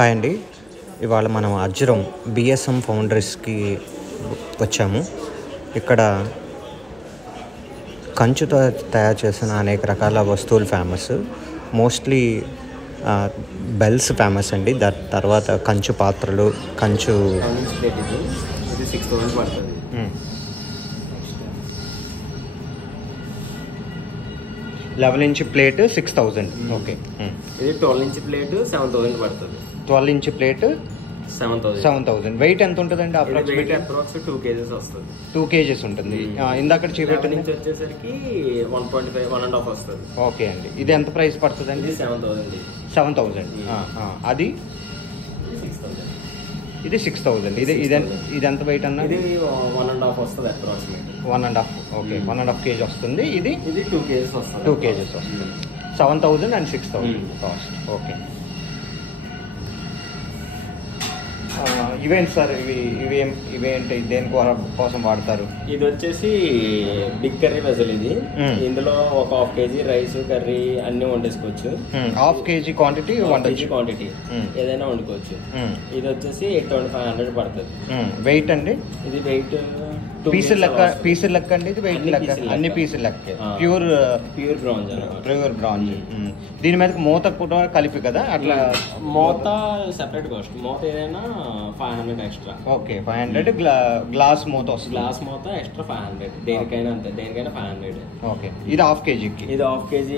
Hi అండి, ఇవాళ మనం అజ్రం బిఎస్ఎం ఫౌండరీస్కి వచ్చాము. ఇక్కడ కంచుతో తయారు చేసిన అనేక రకాల వస్తువులు ఫేమస్. మోస్ట్లీ బెల్స్ ఫేమస్ అండి. దాని తర్వాత కంచు పాత్రలు, కంచు 11 ఇంచ్ ప్లేట్ 6000. ఓకే. ఇది 12 ఇంచ్ ప్లేట్ 7000 పడుతుంది. 12 ఇంచ్ ప్లేట్ 7000. వెయిట్ ఎంత ఉంటుందండి? అప్రాక్స్ 2 kgs వస్తుంది. 2 kgs ఉంటుంది. ఇందాక చూపెట్టిన నుంచి వచ్చేసరికి 1.5 1.5 వస్తుంది. ఓకే అండి. ఇది ఎంత ప్రైస్ పడుతుందండి? 7000. అది ఇది 6000. ఇది ఎంత వెయిట్ అన్న? ఇది 1.5 వస్తుంది అప్రాక్సిమేట్. 1.5. ఓకే. 1.5 kg వస్తుంది. ఇది 2 kgs వస్తుంది. 2 kgs వస్తుంది. 7000 అండ్ 6000 కాస్ట్. ఓకే. ఇవేంటి సార్? ఇవేంటి దేని కోసం వాడతారు? ఇది వచ్చేసి బిగ్ కర్రీ వెజల్. ఇది ఇందులో ఒక 1/2 kg రైస్, కర్రీ అన్ని వండేసుకోవచ్చు. 1/2 kg క్వాంటిటీ క్వాంటిటీ ఏదైనా వండుకోవచ్చు. ఇది వచ్చేసి 8500 పడుతుంది. వెయిట్ అండి? ఇది వెయిట్ పీసులు లెక్క అండి. ఇది వెయిట్ లెక్క, అన్ని పీసులు లెక్క. Pure bronze. దీని మీద మూత కూడా కలిపి కదా? అట్లా మూత సెపరేట్ కాస్ట్. మూత ఏదైనా 500 ఎక్స్ట్రా. ఓకే. 500. గ్లాస్ మూత వస్తుంది. గ్లాస్ మూత ఎక్స్ట్రా 500. దేనికైనా అంతే, దేనికైనా 500. ఓకే. ఇది 1/2 kgకి. ఇది 1/2 kg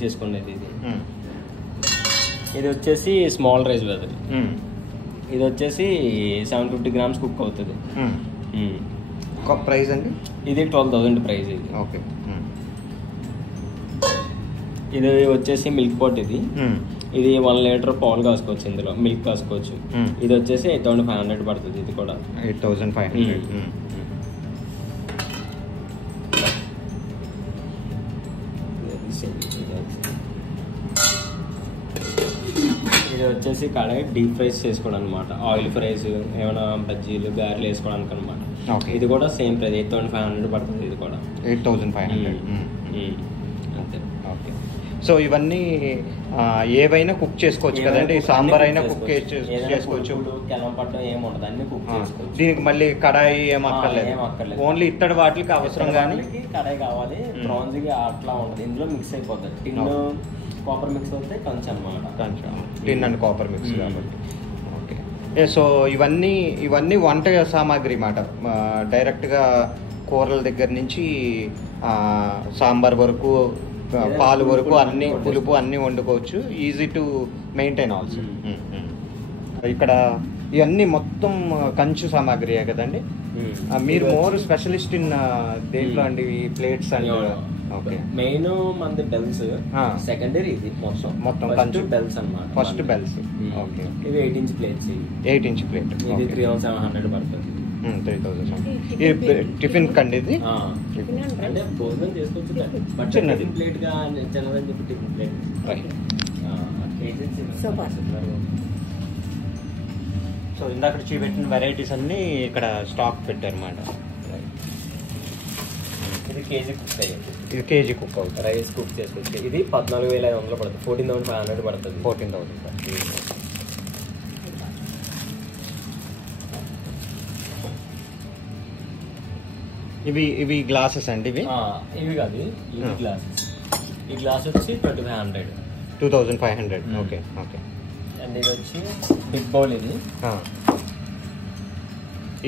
చేసుకునేది. ఇది వచ్చేసి స్మాల్ రైస్ వెదర్. ఇది వచ్చేసి 750 grams కుక్ అవుతుంది. ప్రైస్ అండి? ఇది 12,000 ప్రైస్. ఇది ఓకే. ఇది వచ్చేసి మిల్క్ పాట్. ఇది 1 లీటర్ పాలు కాసుకోవచ్చు, ఇందులో మిల్క్ కాసుకోవచ్చు. ఇది వచ్చేసి 8500 పడుతుంది. ఇది కూడా 8500. ఇది వచ్చేసి కడాయి డీప్ ఫ్రైస్ చేసుకోవడం అనమాట. ఆయిల్ ఫ్రైస్, ఏమైనా బజ్జీలు, గారెలు వేసుకోవడానికి అనమాట. ఇది కూడా సేమ్ ప్రైస్ 8500 పడుతుంది. ఇది కూడా 8500. అంతే. ఓకే. సో ఇవన్నీ ఏవైనా కుక్ చేసుకోవచ్చు కదండి? సాంబార్ అయినా కుక్ చేసుకోవచ్చు. కెలం పట్టడం ఏమి ఉండదు, అన్ని కుక్ చేసుకోవచ్చు. దీనికి మళ్ళీ కడాయి ఏం అక్కర్లేదు. ఓన్లీ ఇత్తడి వాటికి అవసరం. కానీ కడాయి కావాలి. బ్రాంజ్ గా అట్లా ఉండదు. ఇందులో మిక్స్ అయిపోతుంది. టిన్ కాపర్ మిక్స్ అవుతాయి. కంచు అనమాట. టిన్ అండ్ కాపర్ మిక్స్ కాబట్టి. ఓకే. సో ఇవన్నీ వంట సామాగ్రి మాట. డైరెక్ట్గా కూరల దగ్గర నుంచి సాంబార్ వరకు, పాలు వరకు అన్ని, పులుపు అన్నీ వండుకోవచ్చు. Easy to maintain also. ఇక్కడ ఇవన్నీ మొత్తం కంచు సామాగ్రియే కదండి? మీరు మోర్ స్పెషలిస్ట్ ఇన్ దేంట్లో అండి? ఈ ప్లేట్స్ అండ్ ఓకే. మెయిన్ మంది బెల్స్, సెకండరీ ఇది మొత్తం కంచు బెల్స్ అన్నమాట. First bells. ఓకే. ఇది 8 ఇంచ్ ప్లేట్స్. 8 inch plate. ఇది 3700 పడుతుంది. 3700. ఇది టిఫిన్ కండి? ఇది అంటే భోజనం చేసుకోవచ్చు, బట్ చిన్నది ప్లేట్ గా చిన్నదని చెప్పి టిఫిన్ ప్లేట్. సో ఇందాక చూపెట్టిన వెరైటీస్ అన్ని ఇక్కడ స్టాక్ పెట్టారు అన్నమాట. ఇది కేజీ కుక్ అయ్యింది. ఇది కేజీ కుక్ అవుతుంది. రైస్ కుక్ చేసుకోవచ్చు. ఇది 14,500 పడుతుంది. 14,500 పడుతుంది. 14,000. ఇవి గ్లాసెస్ అండి? ఇవి కాదు, ఇవి గ్లాసెస్. ఈ గ్లాస్ వచ్చి 2500. 2500. ఓకే. ఓకే. అండ్ ఇది వచ్చి బిగ్ బౌల్.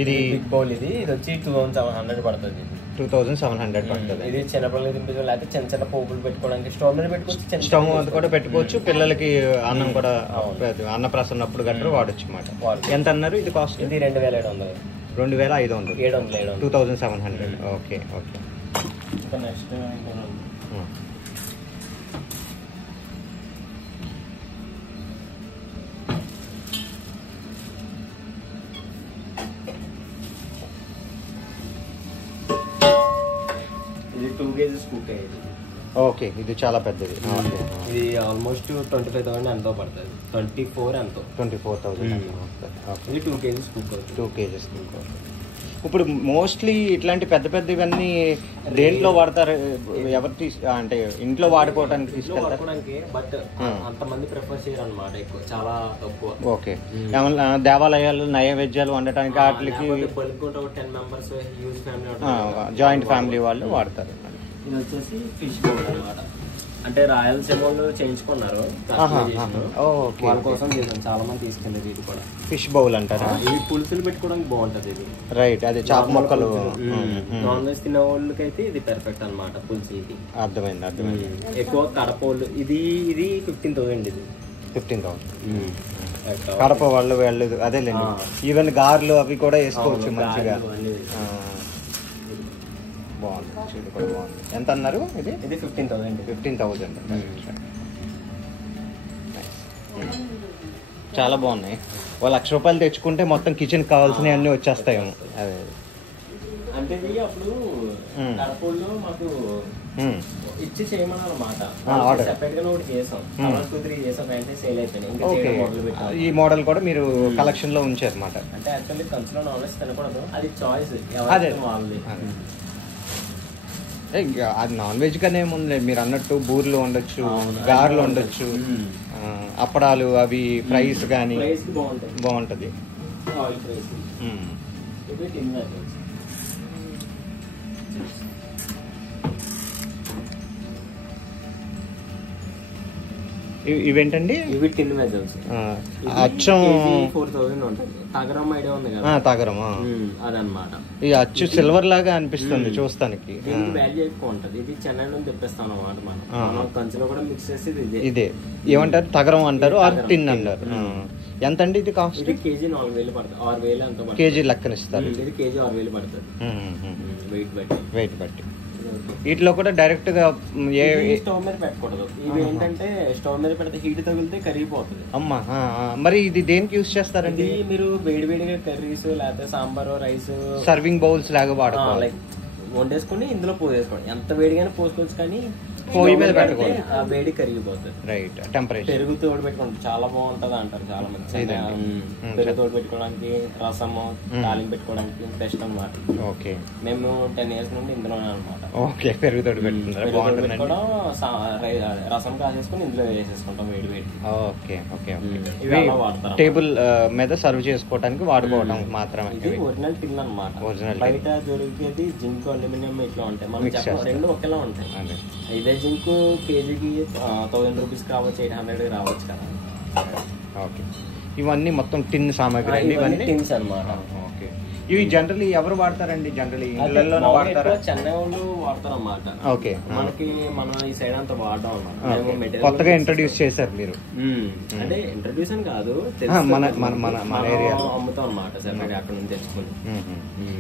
ఇది బిగ్ బౌల్. ఇది వచ్చి 2700 పడుతుంది. 2700 పడుతుంది. ఇది చిన్నపిల్లలు తినిపించడం, లేకపోతే చిన్న చిన్న పోపులు పెట్టుకోవడానికి స్టవ్ మీద పెట్టుకోవచ్చు. స్టవ్ మీద కూడా పెట్టుకోవచ్చు. పిల్లలకి అన్నం కూడా అన్నప్రాసన్నప్పుడు గట్రా వాడచ్చు అన్నమాట. ఎంత అన్నారు ఇది కాస్ట్? ఇది 2700. 2500. 2700. ఓకే. ఓకే. నెక్స్ట్ ఇది 2 kgs కుక్ అయ్యేది. ఓకే. ఇది చాలా పెద్దది. ఇది ఆల్మోస్ట్ 25,000 ఎంతో పడుతుంది. 24 ఎంతో. 24,000. ఇది 2 kgs కుక్ అవుతుంది. 2 kgs కుక్ అవుతుంది. ఇప్పుడు మోస్ట్లీ ఇట్లాంటి పెద్ద పెద్ద ఇవన్నీ దేంట్లో వాడతారు? ఎవరు అంటే ఇంట్లో వాడుకోవడానికి తీసుకెళ్తారు? బట్ అంతమంది ప్రిఫర్ చేయరు అనమాట, ఎక్కువ చాలా తక్కువ. ఓకే, ఏమన్నా దేవాలయాలు నైవేద్యాలు వండటానికి వాటికి bulk 10 members huge family, joint family వాళ్ళు వాడతారు. ఇది వచ్చేసి ఫిష్ బౌల్ అనమాట. అంటే రాయలసీమ వాళ్ళు చేయించుకున్నారు, వాళ్ళ కోసం చేసాను. చాలా మంది తీసుకెళ్ళేది. ఇది కూడా ఫిష్ బౌల్ అంటారా? ఇది పులుసులు పెట్టుకోవడానికి బాగుంటది ఇది. రైట్, అది చేప ముక్కలు. నాన్ వెజ్ తినే వాళ్ళకైతే ఇది పర్ఫెక్ట్ అనమాట పులుసు. ఇది అర్థమైంది. ఎక్కువ కడపలు. ఇది 15,000. ఇది 15,000. కడప వాళ్ళు వెళ్ళదు అదేలేండి. ఈవెన్ గార్లు అవి కూడా వేసుకోవచ్చు మంచిగా. బాగుంది, ఇది కూడా బాగుంది. ఎంత అన్నారు? ఇది 15,000. చాలా బాగున్నాయి. ఓ ₹1,00,000 తెచ్చుకుంటే మొత్తం కిచెన్ కావాల్సినవి అన్నీ వచ్చేస్తాయేమో. అదే అంటే అప్పుడు కడపల్లో మాకు ఇచ్చి చేయమన్నమాట. సెపరేట్ గా ఒకటి చేసాం, 2-3 చేసాం, వెంటనే సేల్ అయిపోయినాయి. ఈ మోడల్ కూడా మీరు కలెక్షన్ లో ఉంచారు అన్నమాట. అంటే యాక్చువల్లీ కంచులో నాన్ వెజ్ తినకూడదు, అది చాయిస్. వాళ్ళది అది నాన్ వెజ్ గానే ఏముంది, మీరు అన్నట్టు బూర్లు ఉండొచ్చు, గారెలు ఉండొచ్చు, అప్పడాలు అవి ఫ్రైస్ కానీ బాగుంటది. ఇవేంటండి? ఇవి టిన్ వెజల్స్. అచ్చం 4,000 ఉంటుంది. తగరం ఐడియా ఉంది కదా? తగరం అదనమాట. ఈ అచ్చు సిల్వర్ లాగా అనిపిస్తుంది చూస్తానికి. వాల్యూ ఎక్కువ ఉంటుంది. ఇది చెన్నై నుంచి తెప్పిస్తాం అన్నమాట. మనం కంచులో కూడా మిక్స్ చేసి ఇదే ఏమంటారు? తగరం అంటారు, టిన్ అంటారు. ఎంత అండి ఇది కాస్ట్? కేజీ 4,000 పడుతుంది. 6,000 అంత కేజీ లెక్కన ఇస్తారు. ఇది కేజీ 6,000 పడుతుంది వెయిట్ బట్టి. వీటిలో కూడా డైరెక్ట్ గా స్టవ్ మీద పెట్టకూడదు. ఇవి ఏంటంటే స్టవ్ మీద పెడితే హీట్ తగిలితే కరిగిపోతుంది. అమ్మా, మరి ఇది దేనికి యూజ్ చేస్తారండి? మీరు వేడివేడిగా కర్రీస్ లేకపోతే సాంబార్, రైస్, సర్వింగ్ బౌల్స్ లాగా వాడుకోవాలి. వండేసుకుని ఇందులో పోసేసుకోండి. ఎంత వేడిగానే పోసుకోవచ్చు, కానీ పొయ్యి మీద పెట్టుకోవాలి. ఆ వేడి కరిగిపోతుంది. Right, temperature. పెరుగు తోడు పెట్టుకోండి, చాలా బాగుంటది అంటారు చాలా మంది. పెరుగు తోడు పెట్టుకోవడానికి, రసము, తాలింపు పెట్టుకోవడానికి బెస్ట్ అనమాట. ఓకే, మేము 10 years నుండి ఇందులోనే అనమాట. ఓకే, పెరుగు తోడు పెట్టుకుంటాం. రసం కాసేసుకుని ఇందులో వేసేసుకుంటాం వేడి వేడి. Okay okay okay. టేబుల్ మీద సర్వ్ చేసుకోవడానికి వాడుకోవడం మాత్రమే. ఇది ఒరిజినల్ టిన్ అనమాట. బయట దొరికేది జింక్, అల్యూమినియం ఇట్లా ఉంటాయి. మనం రెండు ఒకేలా ఉంటాయి. ఇదే జింక్ కేజీకి 1,000 రూపీస్ రావచ్చు, 800 రావచ్చు కదా. ఓకే, ఇవన్నీ మొత్తం టిన్ సామాగ్రి. ఇవన్నీ టిన్స్ అనమాట. ఓకే, ఇవి జనరల్లీ ఎవరు వాడతారండి? జనరల్లీ ఇళ్ళల్లో వాడతారా? చెన్నై వాళ్ళు వాడతారు అన్నమాట. ఓకే, మనకి మన ఈ సైడ్ అంతా వాడడం అన్నమాట. కొత్తగా ఇంట్రడ్యూస్ చేశారు మీరు? అంటే ఇంట్రడ్యూస్ అని కాదు, మన ఏరియాలో అమ్ముతాం అన్నమాట. సెపరేట్ అక్కడ నుంచి తెచ్చుకుని.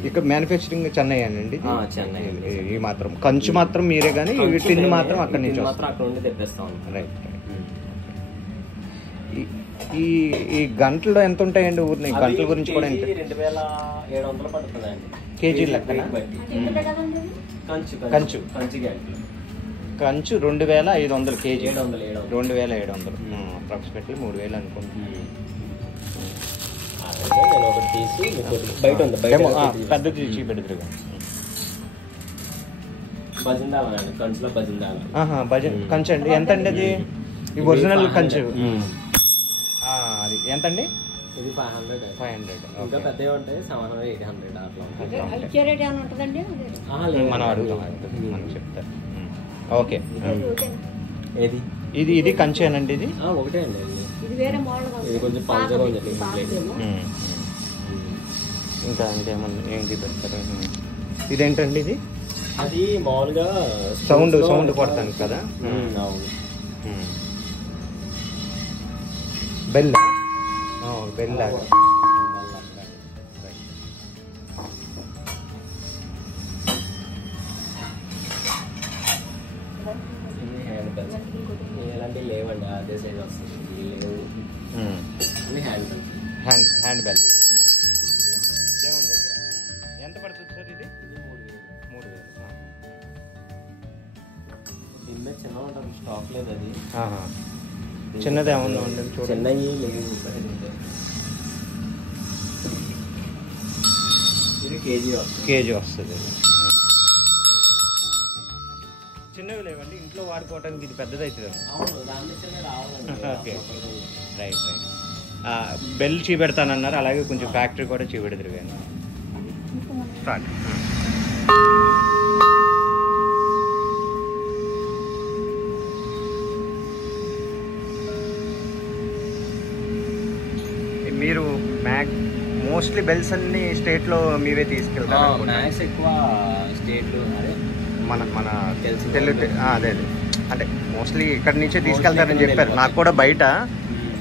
ఇక్కడ మ్యానుఫ్యాక్చరింగ్ చెన్నై అండి? చెన్నై. ఈ మాత్రం కంచు మాత్రం మీరే, కానీ టిన్ మాత్రం అక్కడ నుంచి అక్కడ నుండి తెప్పిస్తాం. రైట్. ఈ గంటలు ఎంత ఉంటాయండి? ఊరిని గంటల గురించి కూడా 2,700 పడుతుందండి కేజీ లెక్కన. కంచు 2,500 కేజీ. 2,700 అప్రాక్సిమేట్లీ 3,000 అనుకుంటున్నాను. పెద్దది చూపెడుతురు. కంచు అండి ఎంత అండి అది? ఈ ఒరిజినల్ కంచు అది ఎంత అండి? ఇది 500. ఇంకా పెద్దవి ఉంటాయి 700, 800 అట్లా. మనం అడుగుతాం, మనం చెప్తారు. ఓకే, ఇది ఇది కంచేనండి? ఇది ఒకటే అండి. ఇది కొంచెం పల్చగా ఉంది. ఇంకా ఇంకేమన్నా ఏంటి పెడతారు? ఇదేంటండి? ఇది అది మామూలుగా సౌండ్ కొడతాను కదా. అవును, బెల్ లాగా. ఇలాంటివి లేవండి, అదే సైజ్ వస్తుంది. Hand bell. దేవుడి దగ్గర ఎంత పడుతుంది సార్ ఇది? 3,000. దీని మీద చిన్న ఉంటుంది, స్టాక్ లేదు అది. చిన్నది ఏమన్నా ఉండండి చూడండి. చిన్నవి లేవు. ఇది కేజీ వస్తుంది. చిన్నవి లేవండి ఇంట్లో వాడుకోవడానికి, ఇది పెద్దది అవుతుంది. Okay right right. బెల్ చూపెడతానన్నారు, అలాగే కొంచెం ఫ్యాక్టరీ కూడా చూపెడతారు కానీ స్టార్ట్. మీరు మోస్ట్లీ బెల్స్ అన్ని స్టేట్లో మీవే తీసుకెళ్తారు? ఎక్కువ స్టేట్లు అదే మన తెలుగు అదే అంటే మోస్ట్లీ ఇక్కడ నుంచే తీసుకెళ్తారని చెప్పారు నాకు కూడా. బయట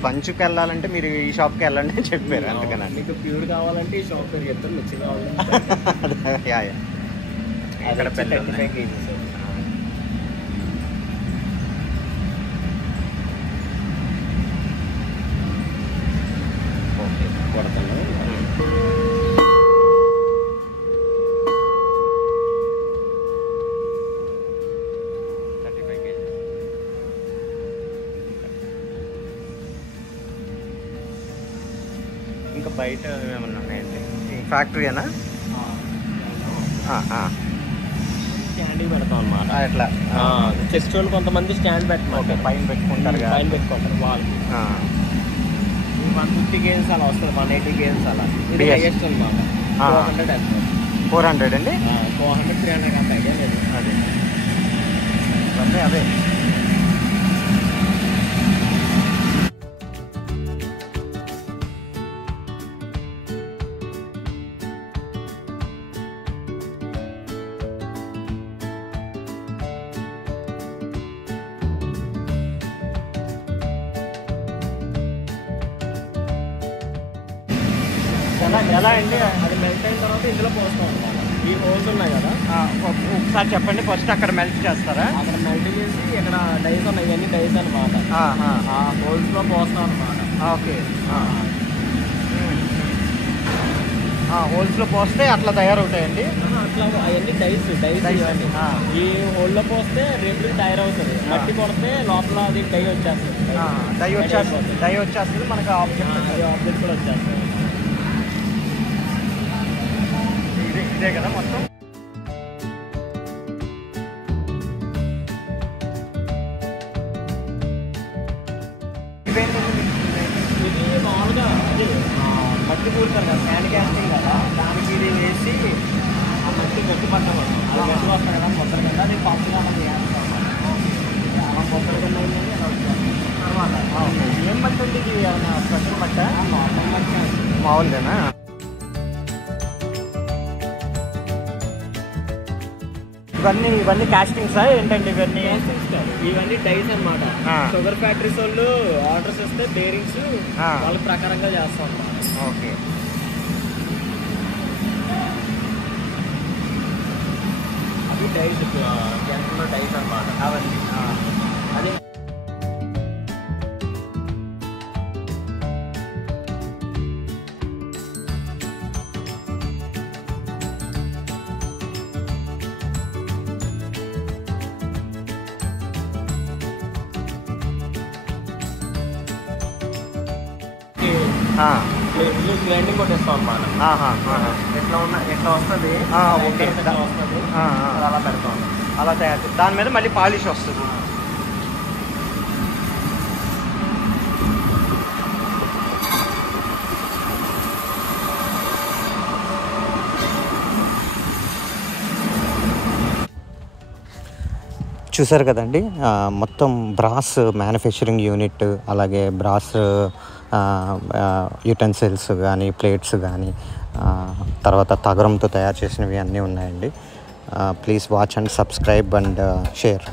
పంచుకి వెళ్ళాలంటే మీరు ఈ షాప్కి వెళ్ళండి అని చెప్పారు, అందుకని. మీకు ప్యూర్ కావాలంటే ఈ షాప్ పేరు చెప్తారు, మిక్సీ కావాలంటే యా ఇక్కడ 35 kgs. ఓకే కొడతాను. ఇంకా బయట ఏమన్నా ఉన్నాయండి? ఫ్యాక్టరీనా? స్టాండ్ పెడతాం అన్నమాట. ఎట్లా చెస్ట్ వాళ్ళు కొంతమంది స్టాండ్ ఓకే పైన పెట్టుకుంటారు, పైన పెట్టుకుంటారు వాళ్ళకి. 150 kgs అలా వస్తుంది, 180 kgs అలా. ఇది హైయెస్ట్ అనమాట. 400 అండి. 400 300 అంత ఐడియా లేదు. అదే అదే ఎలా అండి? అది మెల్ట్ అయిన తర్వాత ఇందులో పోస్తాం అనమాట. ఈ హోల్స్ ఉన్నాయి కదా, ఒకసారి చెప్పండి. ఫస్ట్ అక్కడ మెల్ట్ చేస్తారా? అక్కడ మెల్ట్ చేసి ఇక్కడ డైస్ ఉన్నాయి, ఇవన్నీ డైస్ అనమాట. ఆ హోల్స్లో పోస్తాం అనమాట. ఓకే హోల్స్లో పోస్తే అట్లా తయారవుతాయండి. అట్లా అవన్నీ డైస్ ఇవన్నీ. ఈ హోల్లో పోస్తే రెండు తయారవుతుంది. మట్టి కొడితే లోపల అది డై వచ్చేస్తుంది. డై వచ్చేస్తుంది మనకు ఆబ్జెక్ట్ కూడా వచ్చేస్తుంది. ఇదే కదా మొత్తం. ఇది మామూలుగా అది మట్టి కూరుతారు కదా, శాండ్ క్యాస్టింగ్ కదా, దానికి ఇది వేసి ఆ మట్టి గట్టి పట్టడం. అలా గట్టి వస్తాయి కదా మొత్తం కింద, అది పప్పుగా మనం వేస్తాం అలా మొక్కల కింద అయిందని అలా వచ్చేస్తాం. తర్వాత ఏం మట్టి అండి ఇది? స్పెషల్ మట్ట? నార్మల్ మట్టి మామూలుగానా? ఇవన్నీ కాస్టింగ్సా ఏంటండి? ఇవన్నీ డైస్ అన్నమాట. షుగర్ ఫ్యాక్టరీస్ వాళ్ళు ఆర్డర్స్ ఇస్తే బేరింగ్స్ వాళ్ళ ప్రకారంగా చేస్తాం అన్నమాట. ఓకే అవి డైస్ జనరల్ డైస్ అన్నమాట. అవన్నీ అదే గ్రైండింగ్ కొట్టేస్తాం అన్నమాట. ఎట్లా వస్తుంది ఓకే వస్తుంది అలా పెడతాం. అలా తయారు దాని మీద మళ్ళీ పాలిష్ వస్తుంది. చూసారు కదండి, మొత్తం బ్రాస్ మ్యానుఫ్యాక్చరింగ్ యూనిట్, అలాగే బ్రాస్ యుటెన్సిల్స్ కానీ, ప్లేట్స్ కానీ, తర్వాత తగరంతో తయారు చేసినవి అన్నీ ఉన్నాయండి. Please watch and subscribe and share.